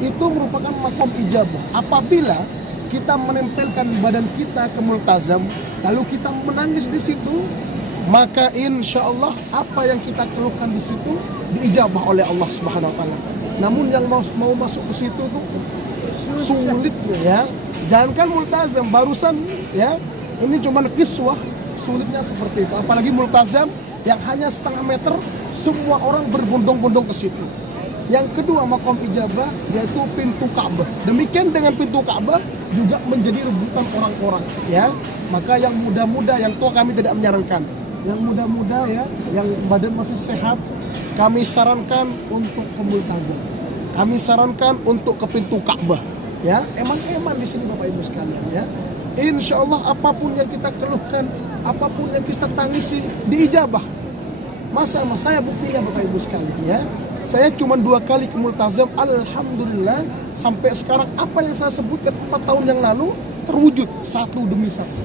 itu merupakan makom ijabah. Apabila kita menempelkan badan kita ke multazam, lalu kita menangis di situ, maka insya Allah apa yang kita keluhkan di situ diijabah oleh Allah Subhanahu Wa Taala. Namun yang mau masuk ke situ tuh sulit ya. Jangankan multazam, barusan ya, ini cuma kiswah, sulitnya seperti itu. Apalagi multazam yang hanya setengah meter, semua orang berbondong-bondong ke situ. Yang kedua makom ijabah yaitu pintu Ka'bah. Demikian dengan pintu Ka'bah juga menjadi rebutan orang-orang ya. Maka yang muda-muda, yang tua kami tidak menyarankan. Yang muda-muda ya, yang badan masih sehat, kami sarankan untuk ke multazam. Kami sarankan untuk ke pintu Ka'bah ya. Eman-eman di sini Bapak Ibu sekalian ya. Insya Allah apapun yang kita keluhkan, apapun yang kita tangisi diijabah. Masa saya buktinya Bapak Ibu sekalian ya. Saya cuma 2 kali ke multazam, alhamdulillah sampai sekarang apa yang saya sebutkan 4 tahun yang lalu terwujud satu demi satu.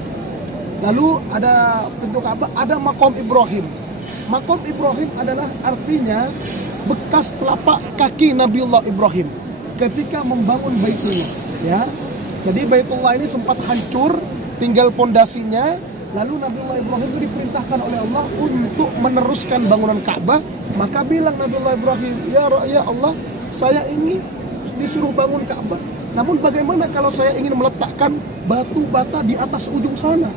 Lalu ada pintu Ka'bah, ada makom Ibrahim. Makom Ibrahim adalah artinya bekas telapak kaki Nabiullah Ibrahim ketika membangun Baitullah ya. Jadi Baitullah ini sempat hancur, tinggal pondasinya. Lalu Nabiullah Ibrahim itu diperintahkan oleh Allah untuk meneruskan bangunan Ka'bah. Maka bilang Nabiullah Ibrahim, ya Allah, saya ini disuruh bangun Ka'bah. Namun bagaimana kalau saya ingin meletakkan batu bata di atas ujung sana?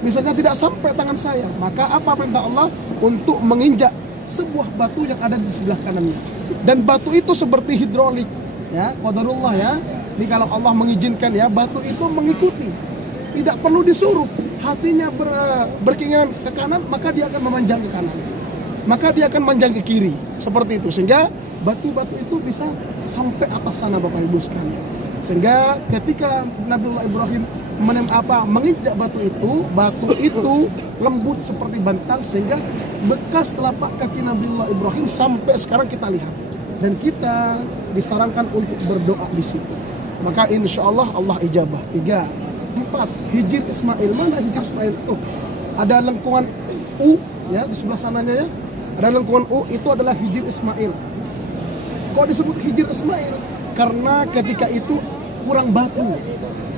Misalnya tidak sampai tangan saya. Maka apa perintah Allah? Untuk menginjak sebuah batu yang ada di sebelah kanannya. Dan batu itu seperti hidrolik. Ya, qadarullah ya. Ini kalau Allah mengizinkan ya, batu itu mengikuti. Tidak perlu disuruh. Hatinya berkeinginan ke kanan, maka dia akan memanjang ke kanan. Maka dia akan manjang ke kiri. Seperti itu. Sehingga batu-batu itu bisa sampai atas sana Bapak Ibu sekalian. Sehingga ketika Nabiullah Ibrahim menginjak batu itu lembut seperti bantal. Sehingga bekas telapak kaki Nabiullah Ibrahim sampai sekarang kita lihat. Dan kita disarankan untuk berdoa di situ. Maka insya Allah Allah ijabah. 3. 4. Hijir Ismail. Mana Hijir Ismail? Ada lengkungan U ya di sebelah sananya ya. Ada lengkungan U, itu adalah Hijir Ismail. Kok disebut Hijir Ismail? Karena ketika itu kurang batu.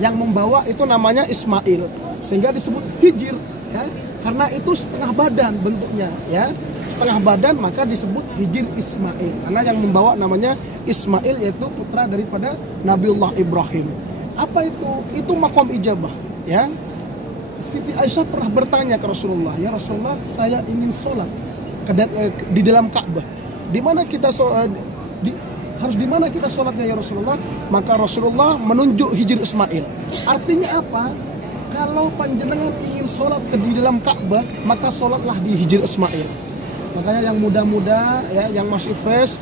Yang membawa itu namanya Ismail. Sehingga disebut Hijir ya. Karena itu setengah badan bentuknya ya. Setengah badan maka disebut Hijir Ismail. Karena yang membawa namanya Ismail, yaitu putra daripada Nabiullah Ibrahim. Apa itu? Itu makom ijabah ya. Siti Aisyah pernah bertanya ke Rasulullah, ya Rasulullah, saya ingin sholat di dalam Ka'bah. Di mana kita sholat? Harus di mana kita sholatnya ya Rasulullah? Maka Rasulullah menunjuk Hijir Ismail. Artinya apa? Kalau panjenengan ingin sholat di dalam Ka'bah, maka sholatlah di Hijir Ismail. Makanya yang muda-muda ya, yang masih fresh,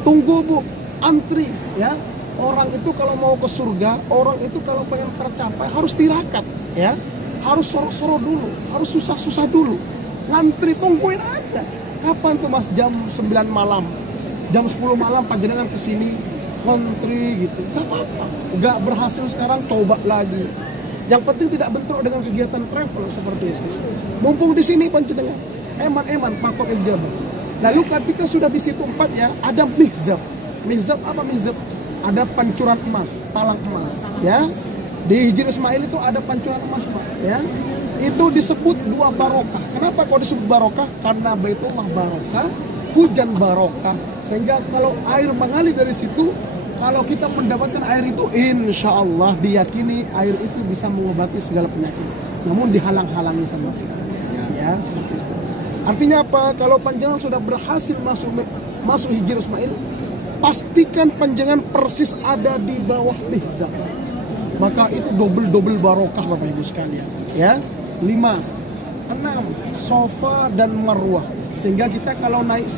tunggu Bu, antri ya. Orang itu kalau mau ke surga, orang itu kalau pengen tercapai harus tirakat ya. Harus soro-soro dulu, harus susah-susah dulu. Ngantri, tungguin aja. Kapan tuh Mas? Jam 9 malam. Jam 10 malam panjenengan ke sini ngantri gitu. Gak apa-apa. Gak berhasil sekarang, coba lagi. Yang penting tidak bentrok dengan kegiatan travel seperti itu. Mumpung di sini panjenengan eman-eman makom ijabah. Lalu ketika sudah di situ 4 ya, ada mihzab. Mihzab apa mihzab? Ada pancuran emas, talang emas ya. Di Hijir Ismail itu ada pancuran emas Pak ya. Itu disebut 2 barokah. Kenapa kok disebut barokah? Karena Baitullah barokah, hujan barokah. Sehingga kalau air mengalir dari situ, kalau kita mendapatkan air itu, insya Allah diyakini air itu bisa mengobati segala penyakit. Namun dihalang-halangi sama sekali ya, seperti itu. Artinya apa? Kalau panjenengan sudah berhasil masuk Hijir Ismail, pastikan panjangan persis ada di bawah mihzab. Maka itu double barokah Bapak Ibu sekalian ya. 5. 6. Sofa dan Marwah. Sehingga kita kalau naik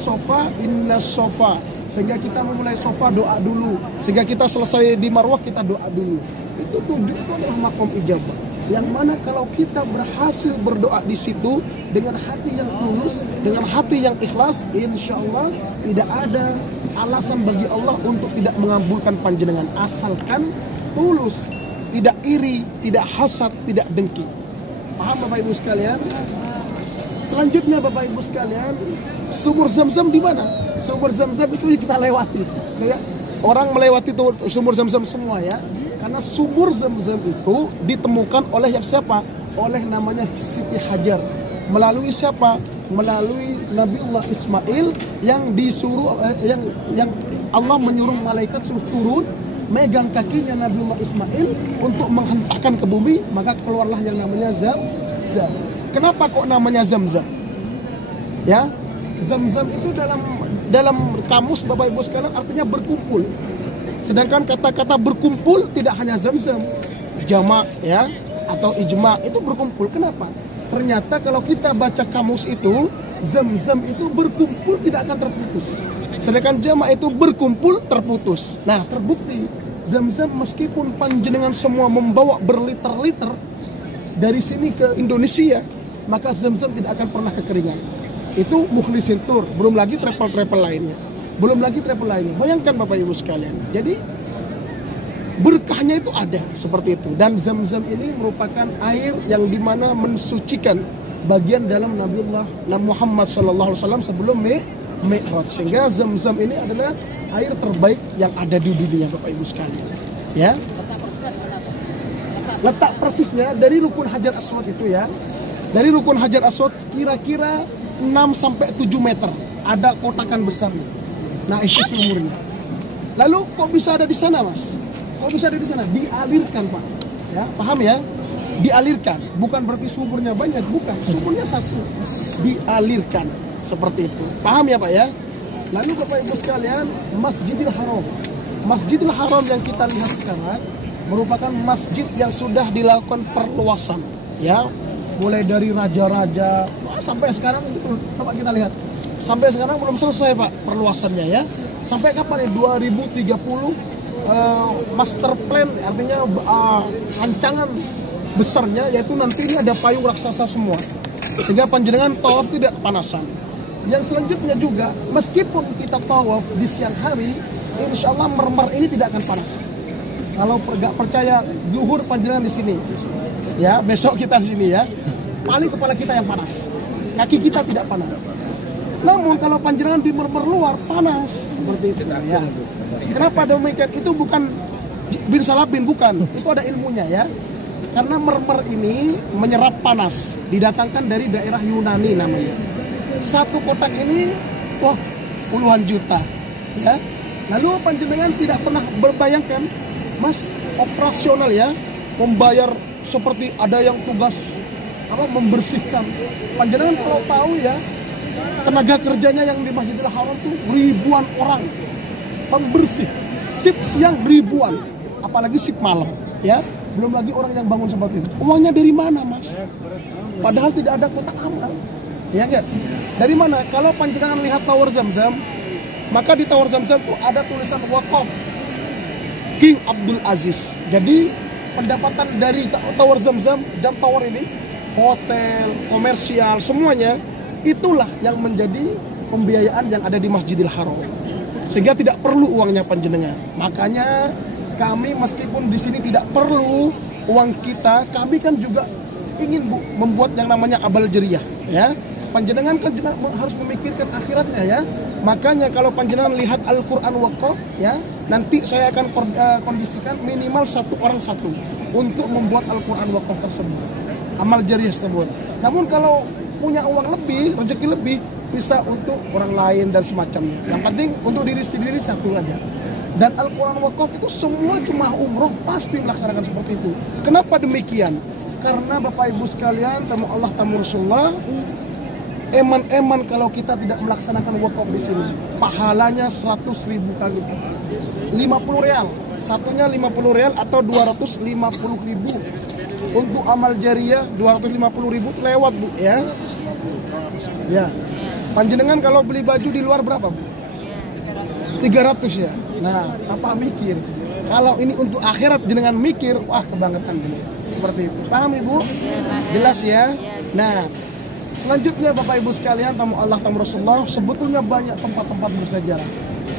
sofa, inna sofa. Sehingga kita memulai sofa doa dulu. Sehingga kita selesai di Marwah kita doa dulu. Itu 7, itu adalah makom ijabah. Yang mana kalau kita berhasil berdoa di situ dengan hati yang tulus, dengan hati yang ikhlas, insya Allah tidak ada alasan bagi Allah untuk tidak mengabulkan panjenengan, asalkan tulus, tidak iri, tidak hasad, tidak dengki. Paham Bapak Ibu sekalian? Selanjutnya Bapak Ibu sekalian, sumur Zam-Zam di mana? Sumur Zam-Zam itu kita lewati. Ya. Orang melewati sumur Zam-Zam semua ya. Karena sumur Zam-Zam itu ditemukan oleh siapa? Oleh namanya Siti Hajar. Melalui siapa? Melalui Nabiullah Ismail yang disuruh yang Allah menyuruh malaikat suruh turun megang kakinya Nabiullah Ismail untuk menghentakkan ke bumi, maka keluarlah yang namanya Zam-Zam. Kenapa kok namanya Zam-Zam? Ya, Zam-Zam itu dalam kamus Bapak Ibu sekalian artinya berkumpul. Sedangkan kata-kata berkumpul tidak hanya Zam-Zam, jamak ya atau ijma itu berkumpul. Kenapa? Ternyata kalau kita baca kamus itu, Zam-Zam itu berkumpul tidak akan terputus. Sedangkan jamak itu berkumpul terputus. Nah, terbukti Zam-Zam meskipun panjenengan semua membawa berliter-liter dari sini ke Indonesia, maka Zam-Zam tidak akan pernah kekeringan. Itu mukhlisin tur, belum lagi travel-travel lainnya. Bayangkan Bapak Ibu sekalian. Jadi berkahnya itu ada seperti itu. Dan Zam-Zam ini merupakan air yang dimana mensucikan bagian dalam Nabiullah Muhammad SAW sebelum Mi'raj. Sehingga Zam-Zam ini adalah air terbaik yang ada di dunia Bapak Ibu sekalian. Ya. Letak persisnya dari Rukun Hajar Aswad itu ya. Dari Rukun Hajar Aswad kira-kira 6-7 meter. Ada kotakan besarnya. Nah, itu sumurnya. Lalu kok bisa ada di sana, Mas? Kok bisa ada di sana? Dialirkan, Pak. Ya, paham ya? Dialirkan. Bukan berarti sumurnya banyak, bukan. Sumurnya satu. Dialirkan. Seperti itu. Paham ya, Pak ya? Lalu Bapak Ibu sekalian, Masjidil Haram. Masjidil Haram yang kita lihat sekarang merupakan masjid yang sudah dilakukan perluasan, ya. Mulai dari raja-raja sampai sekarang coba kita lihat. Sampai sekarang belum selesai, Pak, perluasannya ya. Sampai kapan ya? 2030 master plan, artinya rancangan besarnya yaitu nanti ini ada payung raksasa semua. Sehingga panjenengan tawaf tidak panasan. Yang selanjutnya juga, meskipun kita tawaf di siang hari, insya Allah mermer ini tidak akan panas. Kalau nggak percaya, zuhur panjenengan di sini, ya besok kita di sini ya. Paling kepala kita yang panas, kaki kita tidak panas. Namun kalau panjenengan di mermer luar panas seperti itu ya. Kenapa demikian? Itu bukan bin salabin, bukan. Itu ada ilmunya ya. Karena mermer ini menyerap panas, didatangkan dari daerah Yunani namanya. Satu kotak ini, puluhan juta, ya. Lalu panjenengan tidak pernah berbayangkan, Mas, operasional ya, membayar seperti ada yang tugas membersihkan. Panjenengan kalau tahu ya, tenaga kerjanya yang di Masjidil Haram itu ribuan orang pembersih, shift siang ribuan, apalagi shift malam, ya. Belum lagi orang yang bangun seperti itu. Uangnya dari mana, Mas? Padahal tidak ada kotak amal. Ya enggak? Dari mana? Kalau panjenengan lihat Tower Zam-Zam, maka di Tower Zam-Zam itu ada tulisan wakaf King Abdul Aziz. Jadi pendapatan dari Tower Zam-Zam, jam tower ini, hotel, komersial, semuanya itulah yang menjadi pembiayaan yang ada di Masjidil Haram. Sehingga tidak perlu uangnya panjenengan. Makanya kami meskipun di sini tidak perlu uang kita, kami kan juga ingin membuat yang namanya abal jeriyah, ya. Panjenengan kan juga harus memikirkan akhiratnya ya. Makanya kalau panjenengan lihat Al-Quran wakaf ya, nanti saya akan kondisikan minimal satu orang satu untuk membuat Al-Quran wakaf tersebut, amal jariyah tersebut. Namun kalau punya uang lebih, rezeki lebih, bisa untuk orang lain dan semacamnya. Yang penting untuk diri sendiri satu aja. Dan Al-Quran wakaf itu semua jemaah umroh pasti melaksanakan seperti itu. Kenapa demikian? Karena Bapak Ibu sekalian, tamu Allah tamu Rasulullah, eman-eman kalau kita tidak melaksanakan wakaf di sini, pahalanya 100.000 kali, 50 real, satunya 50 real atau 250.000. Untuk amal jariyah 250.000 itu lewat, Bu, ya. Ya. Panjenengan kalau beli baju di luar berapa, Bu? 300 ya. Nah, apa mikir? Kalau ini untuk akhirat jenengan mikir, wah kebangetan gini. Seperti itu. Paham Ibu? Jelas ya? Nah, selanjutnya Bapak Ibu sekalian, tamu Allah tamu Rasulullah, sebetulnya banyak tempat-tempat bersejarah.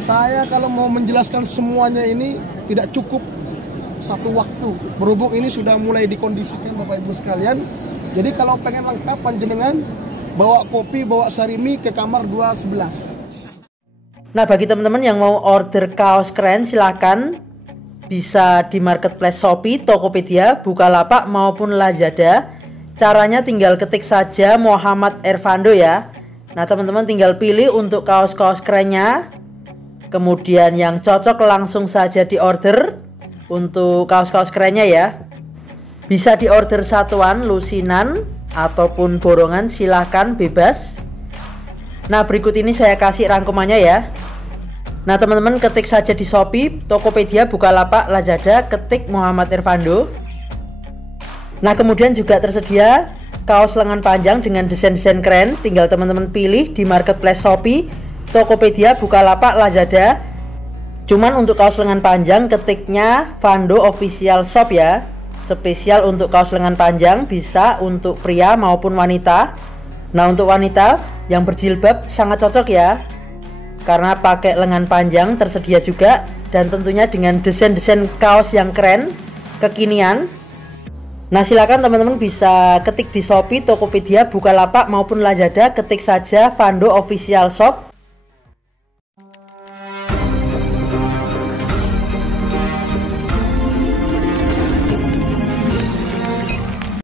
Saya kalau mau menjelaskan semuanya ini tidak cukup satu waktu. Berhubung ini sudah mulai dikondisikan Bapak Ibu sekalian. Jadi kalau pengen lengkap panjenengan bawa kopi, bawa sarimi ke kamar 211. Nah, bagi teman-teman yang mau order kaos keren, silakan bisa di marketplace Shopee, Tokopedia, Bukalapak maupun Lazada. Caranya tinggal ketik saja Muhammad Ervando ya. Nah, teman-teman tinggal pilih untuk kaos-kaos kerennya. Kemudian yang cocok langsung saja diorder untuk kaos-kaos kerennya ya. Bisa diorder satuan, lusinan, ataupun borongan, silahkan bebas. Nah, berikut ini saya kasih rangkumannya ya. Nah, teman-teman ketik saja di Shopee, Tokopedia, Bukalapak, Lazada, ketik Muhammad Ervando. Nah, kemudian juga tersedia kaos lengan panjang dengan desain-desain keren. Tinggal teman-teman pilih di marketplace Shopee, Tokopedia, Bukalapak, Lazada. Cuman untuk kaos lengan panjang ketiknya Vando Official Shop ya. Spesial untuk kaos lengan panjang, bisa untuk pria maupun wanita. Nah, untuk wanita yang berjilbab sangat cocok ya, karena pakai lengan panjang tersedia juga, dan tentunya dengan desain-desain kaos yang keren, kekinian. Nah, silakan teman-teman bisa ketik di Shopee, Tokopedia, Bukalapak maupun Lazada, ketik saja Vando Official Shop.